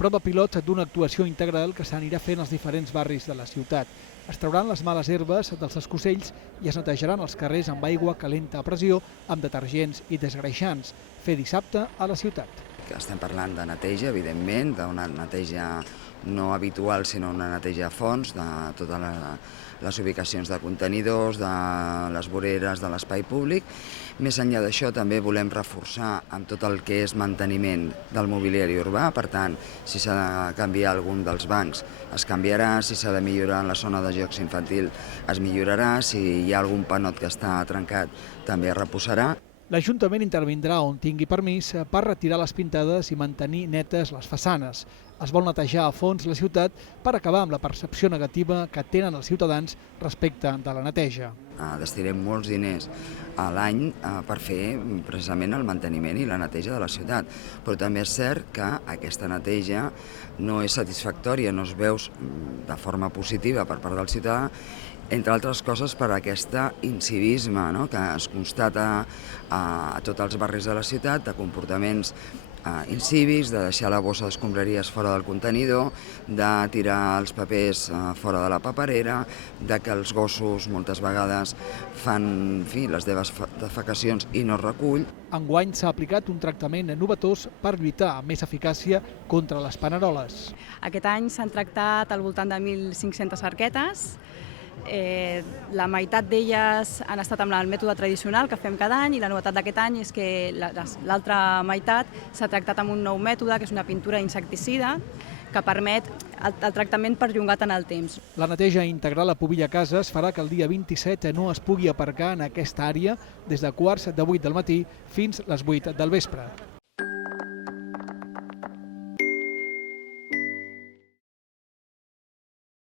prova pilot d'una actuació integral que s'anirà fent als diferents barris de la ciutat. Es trauran les males herbes dels escocells i es netejaran els carrers amb aigua calenta a pressió, amb detergents i desgreixants. Fer dissabte a la ciutat. Estem parlant de neteja, evidentment, d'una neteja no habitual, sinó una neteja a fons de totes les ubicacions de contenidors, de les voreres, de l'espai públic. Més enllà d'això, també volem reforçar amb tot el que és manteniment del mobiliari urbà. Per tant, si s'ha de canviar algun dels bancs, es canviarà. Si s'ha de millorar en la zona de jocs infantil, es millorarà. Si hi ha algun panot que està trencat, també es reposarà. L'Ajuntament intervindrà on tingui permís per retirar les pintades i mantenir netes les façanes. Es vol netejar a fons la ciutat per acabar amb la percepció negativa que tenen els ciutadans respecte de la neteja. Destinem molts diners a l'any per fer precisament el manteniment i la neteja de la ciutat, però també és cert que aquesta neteja no és satisfactòria, no es veu de forma positiva per part del ciutadà, entre altres coses per aquest incivisme que es constata a tots els barris de la ciutat, de comportaments incívics, de deixar la bossa d'escombraries fora del contenidor, de tirar els papers fora de la paperera, de que els gossos moltes vegades fan les seves defecacions i no es recull. Enguany s'ha aplicat un tractament novetós per lluitar amb més eficàcia contra les paneroles. Aquest any s'han tractat al voltant de 1.500 arquetes. La meitat d'elles han estat amb el mètode tradicional que fem cada any i la novetat d'aquest any és que l'altra meitat s'ha tractat amb un nou mètode, que és una pintura insecticida, que permet el tractament perllongat en el temps. La neteja integral a Pobilla Cases farà que el dia 27 no es pugui aparcar en aquesta àrea des de quarts de 8 del matí fins les 8 del vespre.